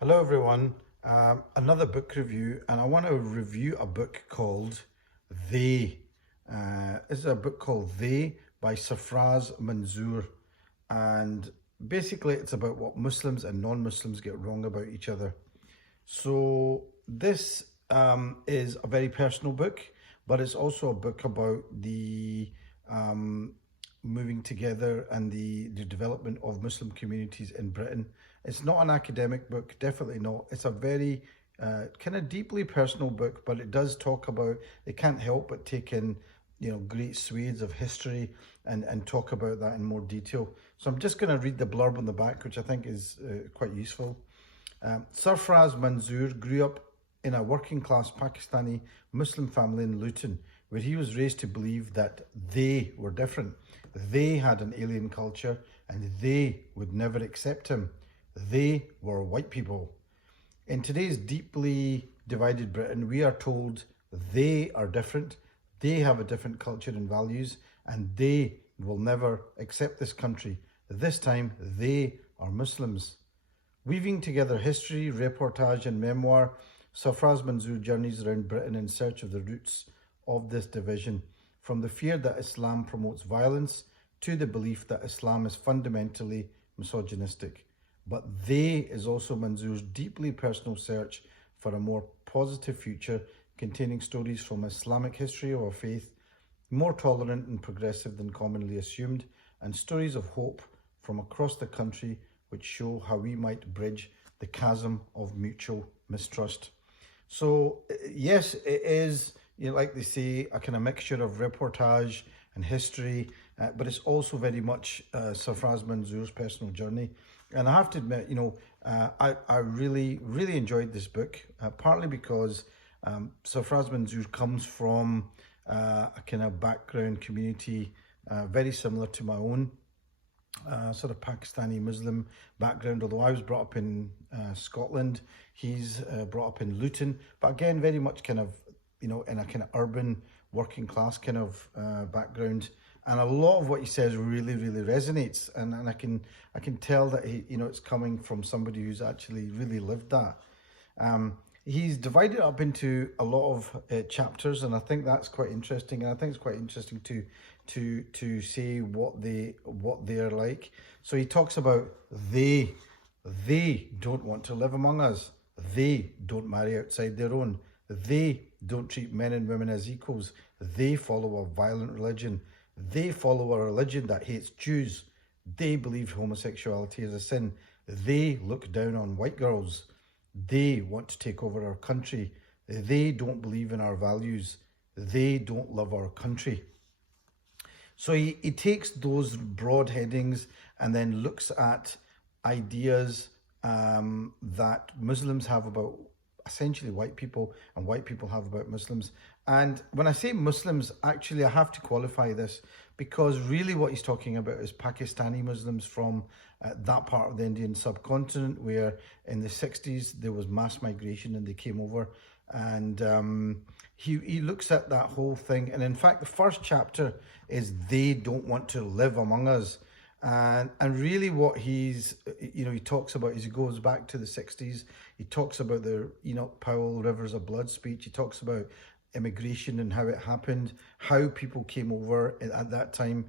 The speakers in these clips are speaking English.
Hello everyone, another book review, and I want to review a book called They. This is a book called They by Sarfraz Manzoor, and basically it's about what Muslims and non-Muslims get wrong about each other. So this is a very personal book, but it's also a book about the moving together and the development of Muslim communities in Britain. It's not an academic book, definitely not. It's a very kind of deeply personal book, but it does talk about, it can't help but take in, great swathes of history and talk about that in more detail. So I'm just going to read the blurb on the back, which I think is quite useful. Sarfraz Manzoor grew up in a working class Pakistani Muslim family in Luton, where he was raised to believe that they were different. They had an alien culture and they would never accept him. They were white people. In today's deeply divided Britain, we are told they are different, they have a different culture and values, and they will never accept this country. This time, they are Muslims. Weaving together history, reportage, and memoir, Sarfraz Manzoor journeys around Britain in search of the roots of this division, from the fear that Islam promotes violence to the belief that Islam is fundamentally misogynistic. But they is also Manzoor's deeply personal search for a more positive future, containing stories from Islamic history of our faith, more tolerant and progressive than commonly assumed, and stories of hope from across the country which show how we might bridge the chasm of mutual mistrust. So yes, it is, like they say, a kind of mixture of reportage and history, but it's also very much Sarfraz Manzoor's personal journey. And I have to admit, I really, really enjoyed this book, partly because Sarfraz Manzoor comes from a kind of background community very similar to my own. Sort of Pakistani Muslim background, although I was brought up in Scotland. He's brought up in Luton, but again, very much kind of, in a kind of urban working class kind of background. And a lot of what he says really, really resonates. And I can tell that it's coming from somebody who's actually really lived that. He's divided up into a lot of chapters, and I think that's quite interesting. And I think it's quite interesting to see what they're like. So he talks about they don't want to live among us. They don't marry outside their own. They don't treat men and women as equals. They follow a violent religion. They follow a religion that hates Jews. They believe homosexuality is a sin. They look down on white girls. They want to take over our country. They don't believe in our values. They don't love our country. So he takes those broad headings and then looks at ideas that Muslims have about essentially white people and white people have about Muslims. And when I say Muslims, actually I have to qualify this, because really what he's talking about is Pakistani Muslims from that part of the Indian subcontinent, where in the 60s there was mass migration and they came over. And he looks at that whole thing. And in fact, the first chapter is they don't want to live among us. And really what he talks about is he goes back to the 60s. He talks about the Enoch Powell Rivers of Blood speech. He talks about immigration and how it happened, how people came over at that time.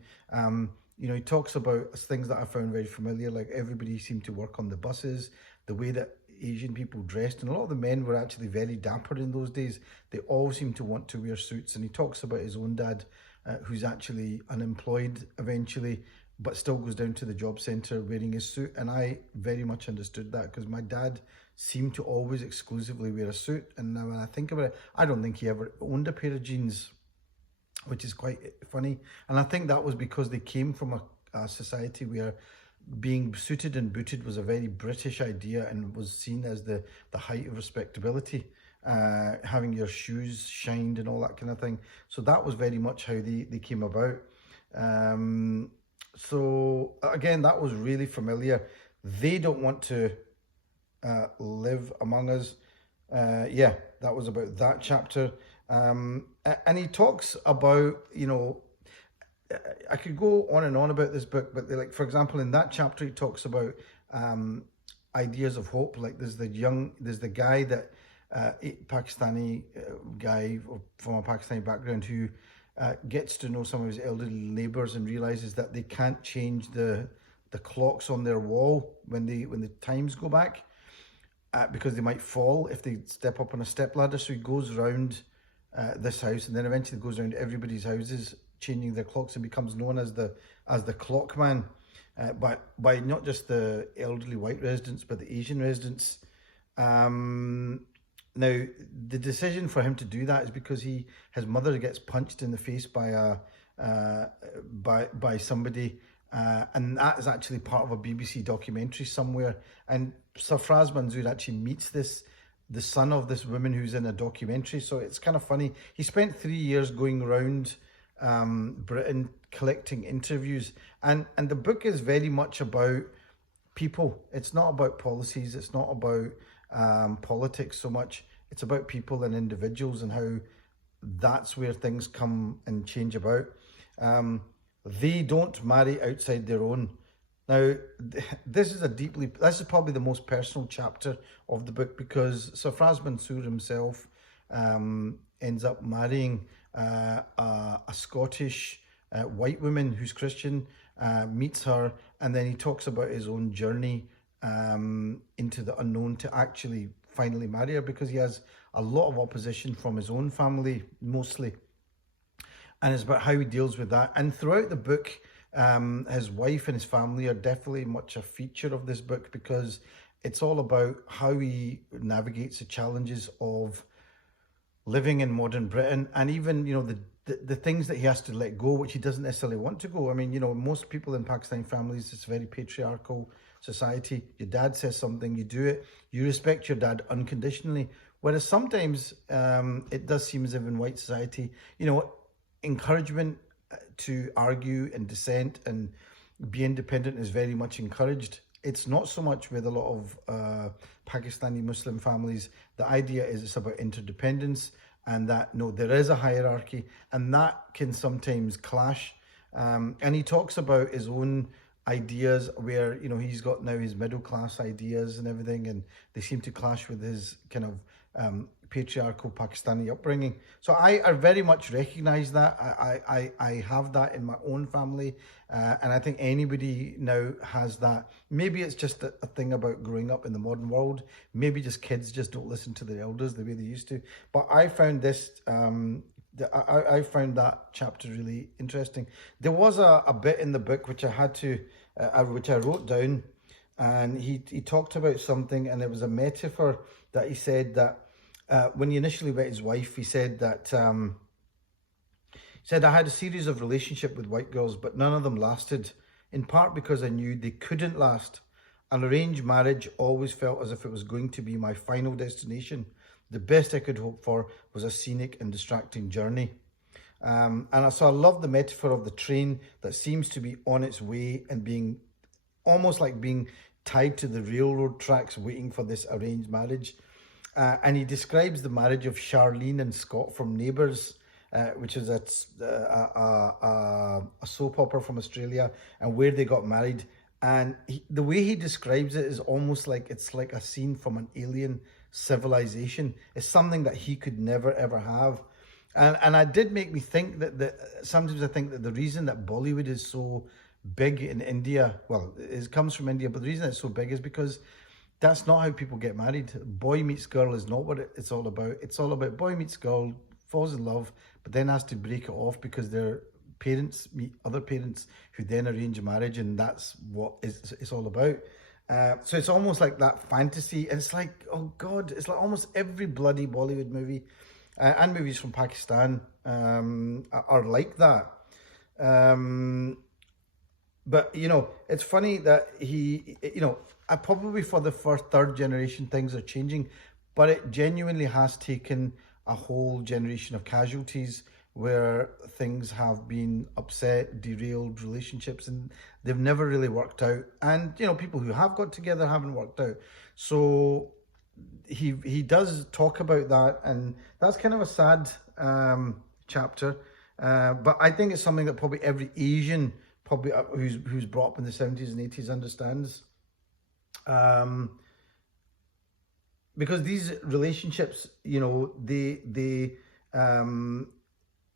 He talks about things that I found very familiar, like everybody seemed to work on the buses, the way that Asian people dressed, and a lot of the men were actually very dapper in those days. They all seemed to want to wear suits. And he talks about his own dad, who's actually unemployed eventually, but still goes down to the job centre wearing his suit. And I very much understood that, because my dad seemed to always exclusively wear a suit. And now when I think about it, I don't think he ever owned a pair of jeans, which is quite funny. And I think that was because they came from a society where being suited and booted was a very British idea and was seen as the height of respectability. Having your shoes shined and all that kind of thing. So that was very much how they came about. So again, that was really familiar. They don't want to live among us. That was about that chapter. And he talks about, I could go on and on about this book, but for example, in that chapter, he talks about ideas of hope. Like there's the guy that Pakistani guy from a Pakistani background who gets to know some of his elderly neighbours and realizes that they can't change the clocks on their wall when the times go back, because they might fall if they step up on a step ladder. So he goes around this house, and then eventually goes around everybody's houses changing their clocks, and becomes known as the clock man, by not just the elderly white residents but the Asian residents. Now, the decision for him to do that is because his mother gets punched in the face by somebody, and that is actually part of a BBC documentary somewhere. And Sarfraz Manzoor actually meets the son of this woman who's in a documentary. So it's kind of funny. He spent 3 years going around Britain collecting interviews, and the book is very much about people. It's not about policies. It's not about politics so much. It's about people and individuals, and how that's where things come and change about. They don't marry outside their own. Now, this is probably the most personal chapter of the book, because Sarfraz Manzoor himself ends up marrying a Scottish white woman who's Christian, meets her, and then he talks about his own journey into the unknown to actually finally marry her, because he has a lot of opposition from his own family, mostly. And it's about how he deals with that. And throughout the book, his wife and his family are definitely much a feature of this book, because it's all about how he navigates the challenges of living in modern Britain, and even, the things that he has to let go, which he doesn't necessarily want to go. I mean, most people in Pakistani families, it's a very patriarchal society. Your dad says something, you do it. You respect your dad unconditionally. Whereas sometimes it does seem as if in white society, encouragement to argue and dissent and be independent is very much encouraged. It's not so much with a lot of Pakistani Muslim families. The idea is it's about interdependence, and that, no, there is a hierarchy, and that can sometimes clash. And he talks about his own ideas where, he's got now his middle class ideas and everything, and they seem to clash with his kind of patriarchal Pakistani upbringing. So I very much recognize that. I have that in my own family, and I think anybody now has that. Maybe it's just a thing about growing up in the modern world. Maybe just kids just don't listen to their elders the way they used to. But I found this, I found that chapter really interesting. There was a bit in the book which I had to, which I wrote down, and he talked about something, and it was a metaphor that he said that when he initially met his wife, he said that I had a series of relationships with white girls, but none of them lasted, in part because I knew they couldn't last. An arranged marriage always felt as if it was going to be my final destination. The best I could hope for was a scenic and distracting journey. So I love the metaphor of the train that seems to be on its way and being almost like being tied to the railroad tracks waiting for this arranged marriage. And he describes the marriage of Charlene and Scott from Neighbours, which is a soap opera from Australia, and where they got married. And the way he describes it is almost like it's like a scene from an alien civilization. It's something that he could never, ever have. And it did make me think that sometimes I think that the reason that Bollywood is so big in India, well, it comes from India, but the reason it's so big is because that's not how people get married. Boy meets girl is not what it's all about. It's all about boy meets girl, falls in love, but then has to break it off because their parents meet other parents who then arrange a marriage, and that's what it's all about. So it's almost like that fantasy, and it's like, oh God, it's like almost every bloody Bollywood movie and movies from Pakistan are like that. But, it's funny that he, probably for the first, third generation, things are changing, but it genuinely has taken a whole generation of casualties where things have been upset, derailed relationships, and they've never really worked out. And, people who have got together haven't worked out. So he does talk about that, and that's kind of a sad chapter. But I think it's something that probably every Asian who's brought up in the 70s and 80s understands. because these relationships, um,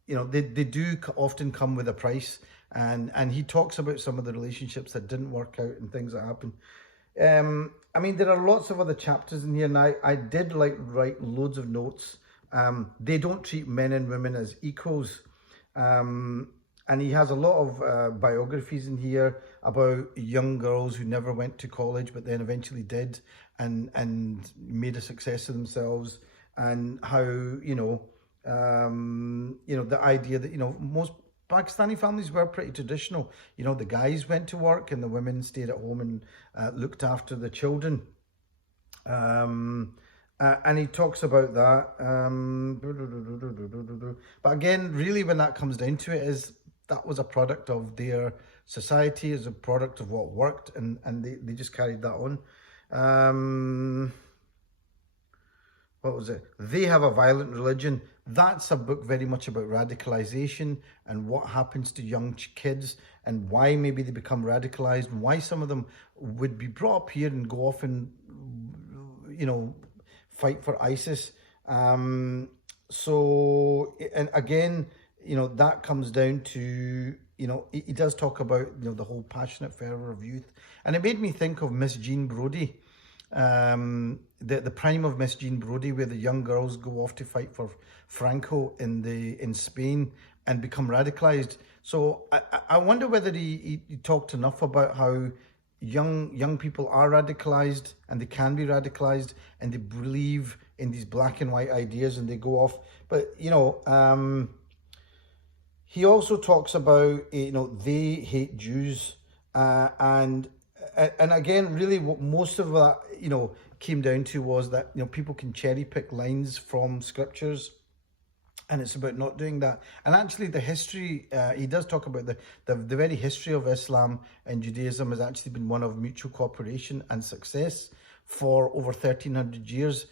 they do often come with a price, and he talks about some of the relationships that didn't work out and things that happened. I mean, there are lots of other chapters in here, and I did write loads of notes. They don't treat men and women as equals. And he has a lot of biographies in here about young girls who never went to college but then eventually did, and made a success of themselves, and how the idea that most Pakistani families were pretty traditional. The guys went to work and the women stayed at home and looked after the children. And he talks about that. But again, really, when that comes down to it, is that was a product of their society, is a product of what worked, and they just carried that on. What was it? They Have a Violent Religion. That's a book very much about radicalization and what happens to young kids, and why maybe they become radicalized, and why some of them would be brought up here and go off and fight for ISIS. So, and again, that comes down to, he does talk about, the whole passionate fervor of youth. And it made me think of Miss Jean Brodie, the prime of Miss Jean Brodie, where the young girls go off to fight for Franco in Spain and become radicalized. So I wonder whether he talked enough about how young people are radicalized, and they can be radicalized, and they believe in these black and white ideas, and they go off. But he also talks about they hate Jews, and again, really what most of that came down to was that people can cherry pick lines from scriptures, and it's about not doing that. And actually, the history, he does talk about the very history of Islam and Judaism has actually been one of mutual cooperation and success for over 1,300 years.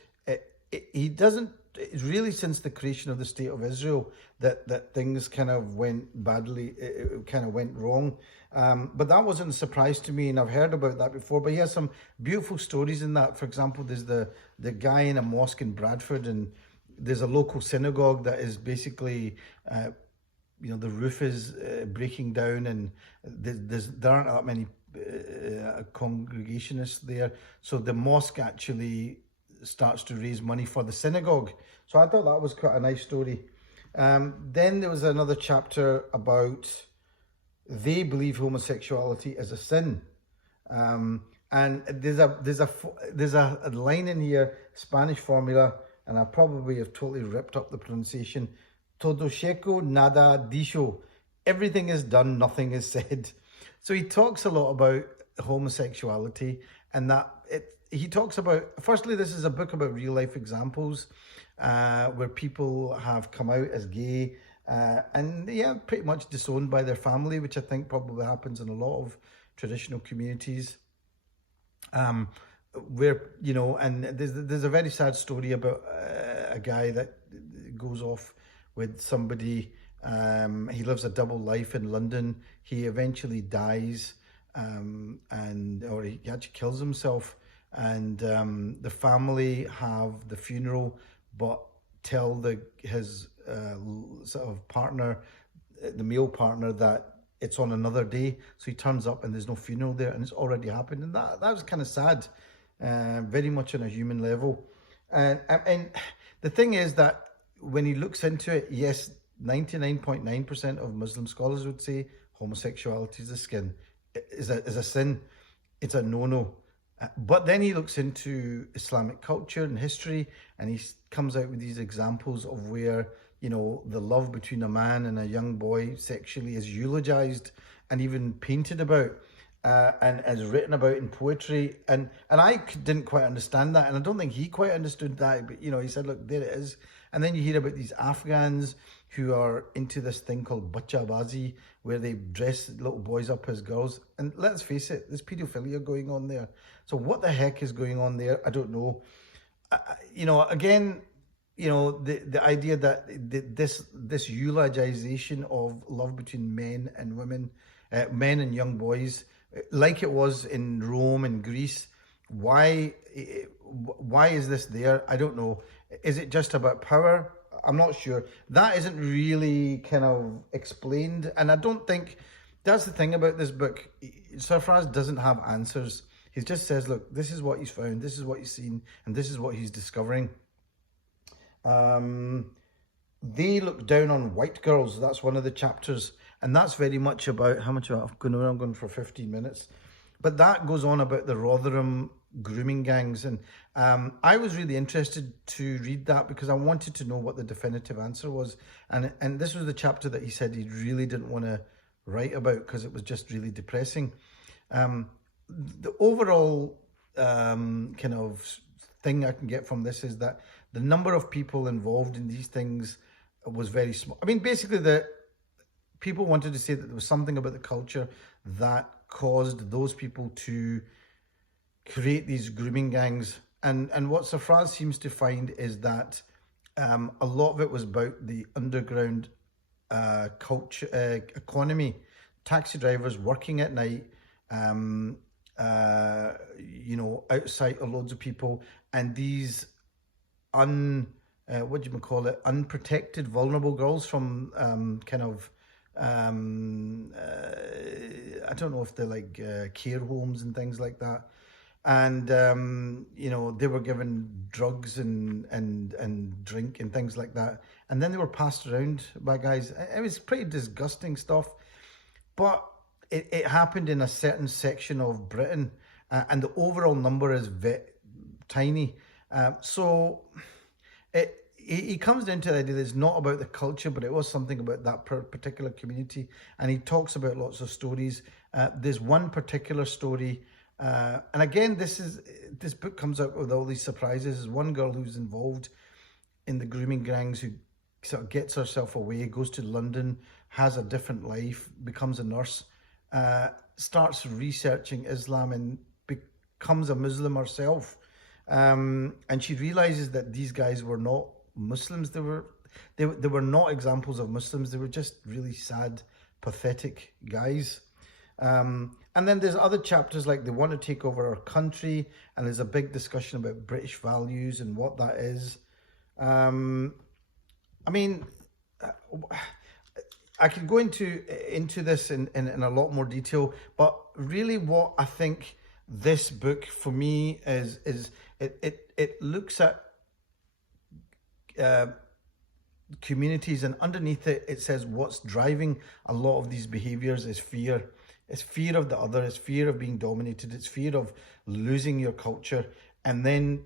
He doesn't, it's really since the creation of the State of Israel that things kind of went badly, it kind of went wrong. But that wasn't a surprise to me, and I've heard about that before. But he has some beautiful stories in that. For example, there's the guy in a mosque in Bradford, and there's a local synagogue that is basically, the roof is breaking down, and there aren't that many congregationists there. So the mosque actually starts to raise money for the synagogue. So I thought that was quite a nice story. Then there was another chapter about they believe homosexuality is a sin. And there's a line in here, Spanish formula, and I probably have totally ripped up the pronunciation. Todo checo, nada dicho. Everything is done, nothing is said. So he talks a lot about homosexuality, and that he talks about, firstly, this is a book about real life examples where people have come out as gay and pretty much disowned by their family, which I think probably happens in a lot of traditional communities. Where and there's a very sad story about a guy that goes off with somebody. He lives a double life in London. He eventually dies, or he actually kills himself. And the family have the funeral, but tell his sort of partner, the male partner, that it's on another day. So he turns up and there's no funeral there, and it's already happened. And that was kind of sad. Very much on a human level. And the thing is that when he looks into it, yes, 99.9% of Muslim scholars would say homosexuality is a sin. It's a no-no. But then he looks into Islamic culture and history, and he comes out with these examples of where, the love between a man and a young boy sexually is eulogized and even painted about. And is written about in poetry, and I didn't quite understand that, and I don't think he quite understood that. But he said, "Look, there it is." And then you hear about these Afghans who are into this thing called bachabazi, where they dress little boys up as girls. And let's face it, there's paedophilia going on there. So what the heck is going on there? I don't know. Again, the idea that this eulogization of love between men and women, men and young boys, like it was in Rome and Greece, why why is this there? I don't know. Is it just about power? I'm not sure. That isn't really kind of explained, and I don't think that's the thing about this book. Sarfraz doesn't have answers. He just says, look, this is what he's found, this is what he's seen, and this is what he's discovering. They look down on white girls. That's one of the chapters. And that's very much about how much I'm going for 15 minutes. But that goes on about the Rotherham grooming gangs. And I was really interested to read that because I wanted to know what the definitive answer was. And this was the chapter that he said he really didn't want to write about because it was just really depressing. The overall kind of thing I can get from this is that the number of people involved in these things was very small. I mean, basically, the people wanted to say that there was something about the culture that caused those people to create these grooming gangs. And what Sarfraz seems to find is that a lot of it was about the underground culture, economy, taxi drivers working at night, outside of loads of people, and these unprotected, vulnerable girls from I don't know if they're like care homes and things like that. And, they were given drugs and drink and things like that. And then they were passed around by guys. It was pretty disgusting stuff. But it happened in a certain section of Britain. And the overall number is tiny. So he comes down to the idea that it's not about the culture, but it was something about that particular community. And he talks about lots of stories. There's one particular story, and again, this book comes out with all these surprises. There's one girl who's involved in the grooming gangs who sort of gets herself away, goes to London, has a different life, becomes a nurse, starts researching Islam and becomes a Muslim herself. And she realizes that these guys were not Muslims. They were not examples of Muslims. They were just really sad, pathetic guys. And then there's other chapters like they want to take over our country, and there's a big discussion about British values and what that is. I mean, I could go into this in a lot more detail, but really what I think this book for me is it looks at communities, and underneath it says what's driving a lot of these behaviors is fear. It's fear of the other, it's fear of being dominated, it's fear of losing your culture and then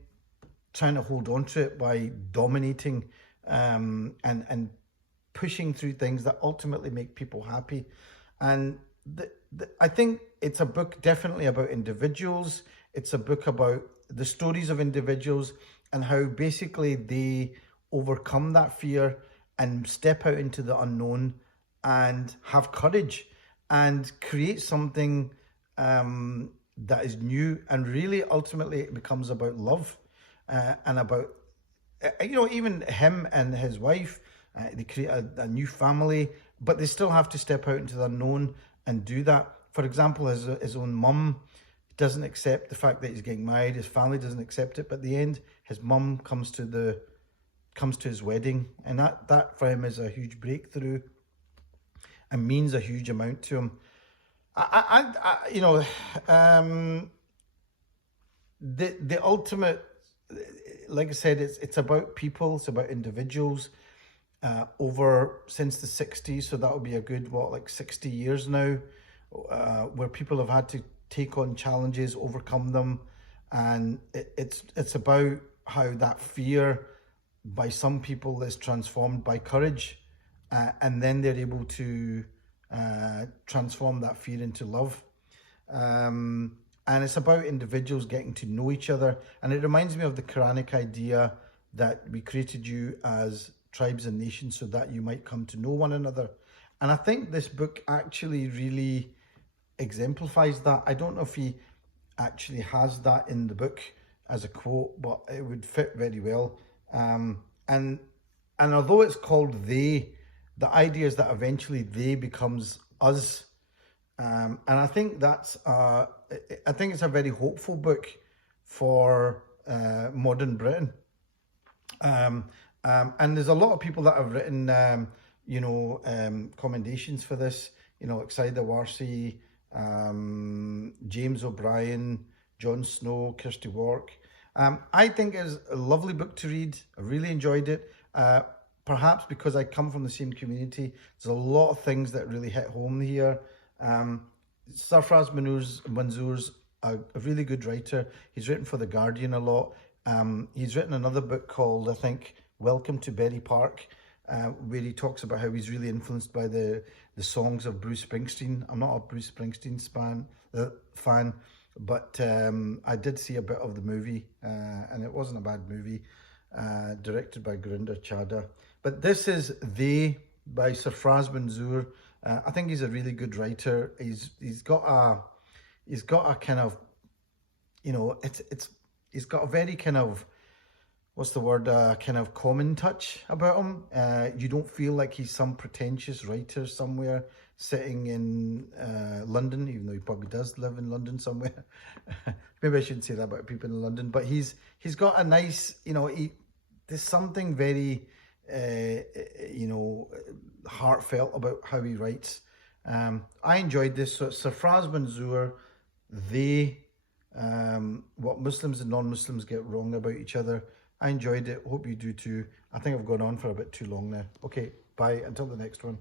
trying to hold on to it by dominating and pushing through things that ultimately make people happy. And I think it's a book definitely about individuals. It's a book about the stories of individuals and how basically they overcome that fear and step out into the unknown and have courage and create something that is new. And really, ultimately, it becomes about love and about, even him and his wife, they create a new family, but they still have to step out into the unknown and do that. For example, his own mum doesn't accept the fact that he's getting married. His family doesn't accept it. But at the end, his mum comes to his wedding, and that for him is a huge breakthrough and means a huge amount to him. The ultimate, like I said, it's about people, it's about individuals. Since the 60s, so that would be a good 60 years now, where people have had to take on challenges, overcome them, and it's about how that fear by some people is transformed by courage, and then they're able to transform that fear into love. And it's about individuals getting to know each other, and it reminds me of the Quranic idea that we created you as tribes and nations so that you might come to know one another. And I think this book actually really exemplifies that. I don't know if he actually has that in the book as a quote, but it would fit very well. And although it's called they, the idea is that eventually they becomes us. And I think I think it's a very hopeful book for modern Britain. And there's a lot of people that have written, commendations for this, like Saida Warsi, James O'Brien, Jon Snow, Kirsty Wark. I think it's a lovely book to read. I really enjoyed it. Perhaps because I come from the same community, there's a lot of things that really hit home here. Sarfraz Manzoor's a really good writer. He's written for The Guardian a lot. He's written another book called, I think, Welcome to Berry Park, where he talks about how he's really influenced by the songs of Bruce Springsteen. I'm not a Bruce Springsteen fan, but I did see a bit of the movie, and it wasn't a bad movie, directed by Gurinder Chadha. But this is They by Sarfraz Manzoor. I think he's a really good writer. He's got a kind of, he's got a very kind of, what's the word, kind of common touch about him. You don't feel like he's some pretentious writer somewhere sitting in London, even though he probably does live in London somewhere. Maybe I shouldn't say that about people in London, but he's got a nice, there's something very, heartfelt about how he writes. I enjoyed this. So Sarfraz Manzoor, They, what Muslims and non-Muslims get wrong about each other. I enjoyed it. Hope you do too. I think I've gone on for a bit too long now. Okay, bye. Until the next one.